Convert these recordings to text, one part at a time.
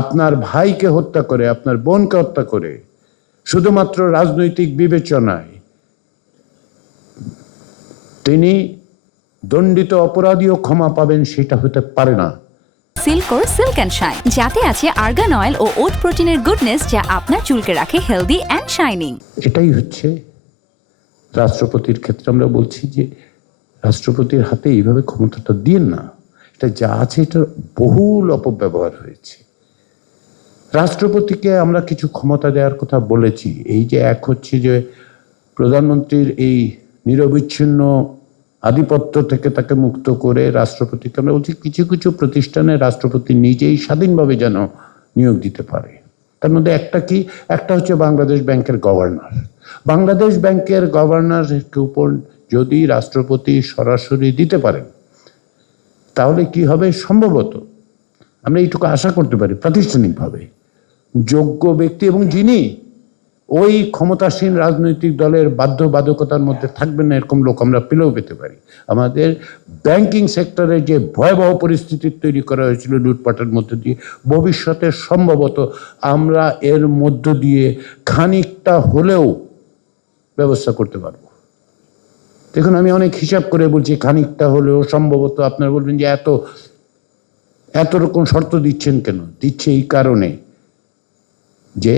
আপনার ভাইকে হত্যা করে, আপনার বোনকে হত্যা করে শুধুমাত্র রাজনৈতিক বিবেচনায় তিনি দণ্ডিত অপরাধীও ক্ষমা পাবেন, সেটা হতে পারে না। সিল্কোর সিল্ক অ্যান্ড শাইন, যাতে আছে আর্গান অয়েল ও ওট প্রোটিনের গুডনেস, যা আপনার চুলকে রাখে হেলদি অ্যান্ড শাইনিং। এটাই হচ্ছে রাষ্ট্রপতির ক্ষেত্রে আমরা বলছি যে রাষ্ট্রপতির হাতে এইভাবে ক্ষমতাটা দিন না। এটা যা আছে এটার বহুল অপব্যবহার হয়েছে। রাষ্ট্রপতিকে আমরা কিছু ক্ষমতা দেওয়ার কথা বলেছি। এই যে এক হচ্ছে যে প্রধানমন্ত্রীর এই নিরবিচ্ছিন্ন আধিপত্য থেকে তাকে মুক্ত করে রাষ্ট্রপতিকে আমরা বলছি কিছু কিছু প্রতিষ্ঠানে রাষ্ট্রপতি নিজেই স্বাধীনভাবে যেন নিয়োগ দিতে পারে। তার মধ্যে একটা হচ্ছে বাংলাদেশ ব্যাংকের গভর্নর। বাংলাদেশ ব্যাংকের গভর্নরের উপর যদি রাষ্ট্রপতি সরাসরি দিতে পারেন তাহলে কি হবে, সম্ভবত আমরা এইটুকু আশা করতে পারি প্রাতিষ্ঠানিকভাবে যোগ্য ব্যক্তি এবং যিনি ওই ক্ষমতাসীন রাজনৈতিক দলের বাধ্যবাধকতার মধ্যে থাকবেন না, এরকম লোক আমরা পেলেও পেতে পারি। আমাদের ব্যাংকিং সেক্টরে যে ভয়াবহ পরিস্থিতি তৈরি করা হয়েছিল লুটপাটের মধ্য দিয়ে, ভবিষ্যতে সম্ভবত আমরা এর মধ্য দিয়ে খানিকটা হলেও ব্যবস্থা করতে পারব। দেখুন, আমি অনেক হিসাব করে বলছি খানিকটা হলেও সম্ভবত। আপনারা বলবেন যে এত রকম শর্ত দিচ্ছেন কেন? দিচ্ছে এই কারণে যে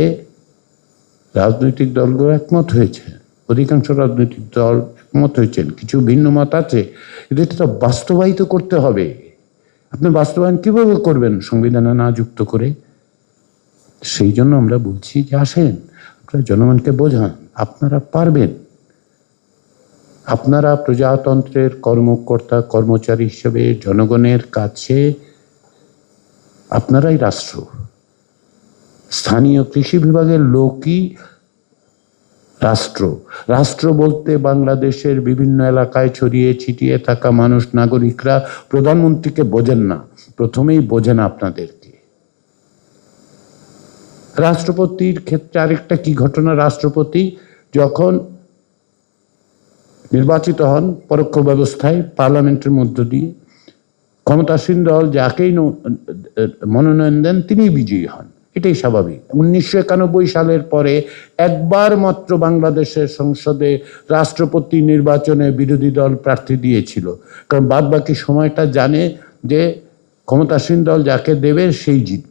রাজনৈতিক দলগুলো একমত হয়েছে, অধিকাংশ রাজনৈতিক দল একমত হয়েছেন, কিছু ভিন্ন মত আছে, কিন্তু এটা তো বাস্তবায়িত করতে হবে। আপনি বাস্তবায়ন কিভাবে করবেন সংবিধানে না যুক্ত করে? সেই জন্য আমরা বলছি যে আসেন, আপনারা জনগণকে বোঝান আপনারা পারবেন। আপনারা প্রজাতন্ত্রের কর্মকর্তা কর্মচারী হিসেবে জনগণের কাছে আপনারাই রাষ্ট্র। স্থানীয় কৃষি বিভাগের লোকই রাষ্ট্র। রাষ্ট্র বলতে বাংলাদেশের বিভিন্ন এলাকায় ছড়িয়ে ছিটিয়ে থাকা মানুষ, নাগরিকরা প্রধানমন্ত্রীকে বোঝেন না, প্রথমেই বোঝেন আপনাদেরকে। রাষ্ট্রপতির ক্ষেত্রে আরেকটা কি ঘটনা, রাষ্ট্রপতি যখন নির্বাচিত হন পরোক্ষ ব্যবস্থায় পার্লামেন্টের মধ্য দিয়ে, ক্ষমতাসীন দল যাকেই মনোনয়ন দেন তিনিই বিজয়ী হন, এটাই স্বাভাবিক। 1991 সালের পরে একবার মাত্র বাংলাদেশের সংসদে রাষ্ট্রপতি নির্বাচনে বিরোধী দল প্রার্থী দিয়েছিল, কারণ বাদ বাকি সময়টা জানে যে ক্ষমতাসীন দল যাকে দেবে সেই জিতবে।